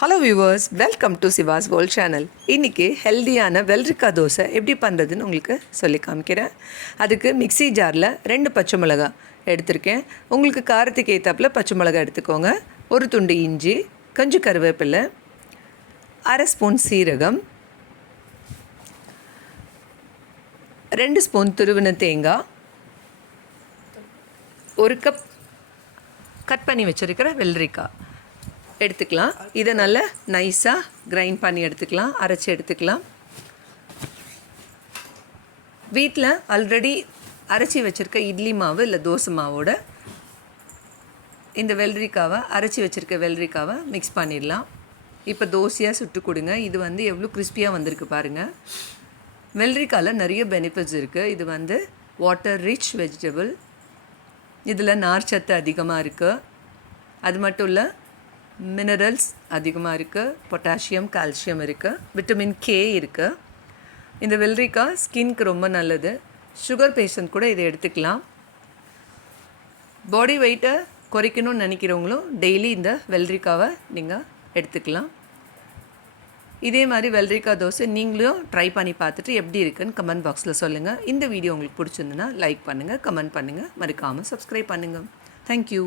Hello viewers, welcome to Siva's world channel. இன்றைக்கி ஹெல்தியான வெள்ளரிக்காய் தோசை எப்படி பண்ணுறதுன்னு உங்களுக்கு சொல்லி காமிக்கிறேன். அதுக்கு மிக்ஸி ஜாரில் 2 பச்சை மிளகாய் எடுத்திருக்கேன். உங்களுக்கு காரத்துக்கு ஏற்றாப்புல பச்சை மிளகாய் எடுத்துக்கோங்க. ஒரு துண்டு இஞ்சி, கொஞ்சம் கருவேப்பிலை, 1/2 ஸ்பூன் சீரகம், 2 ஸ்பூன் துருவின தேங்காய், 1 கப் கட் பண்ணி வச்சுருக்கிற வெள்ளரிக்காய் எடுத்துக்கலாம். இதை நல்லா நைஸாக கிரைண்ட் பண்ணி எடுத்துக்கலாம், அரைச்சி எடுத்துக்கலாம். வீட்டில் ஆல்ரெடி அரைச்சி வச்சுருக்க இட்லி மாவு இல்லை தோசை மாவோட இந்த வெள்ளரிக்காவை அரைச்சி வச்சுருக்க வெள்ளரிக்காவை மிக்ஸ் பண்ணிடலாம். இப்போ தோசையாக சுட்டு கொடுங்க. இது எவ்வளோ கிறிஸ்பியாக வந்திருக்கு பாருங்கள். வெள்ளரிக்காயில் நிறைய பெனிஃபிட்ஸ் இருக்குது. இது வாட்டர் ரிச் வெஜிடபிள். இதில் நார்ச்சத்து அதிகமாக இருக்குது. அது மட்டும் இல்லை, மினரல்ஸ் அதிகமாக இருக்குது. பொட்டாசியம், கால்சியம் இருக்குது. விட்டமின் கே இருக்குது. இந்த வெள்ளரிக்காய் ஸ்கின்க்கு ரொம்ப நல்லது. சுகர் பேஷண்ட் கூட இதை எடுத்துக்கலாம். பாடி வெயிட்டை குறைக்கணும்னு நினைக்கிறவங்களும் டெய்லி இந்த வெள்ளரிக்காவை நீங்கள் எடுத்துக்கலாம். இதே மாதிரி வெள்ளரிக்காய் தோசை நீங்களும் ட்ரை பண்ணி பார்த்துட்டு எப்படி இருக்குன்னு கமெண்ட் பாக்ஸில் சொல்லுங்கள். இந்த வீடியோ உங்களுக்கு பிடிச்சிருந்துன்னா லைக் பண்ணுங்கள், கமெண்ட் பண்ணுங்கள், மறக்காமல் சப்ஸ்கிரைப் பண்ணுங்கள். தேங்க்யூ.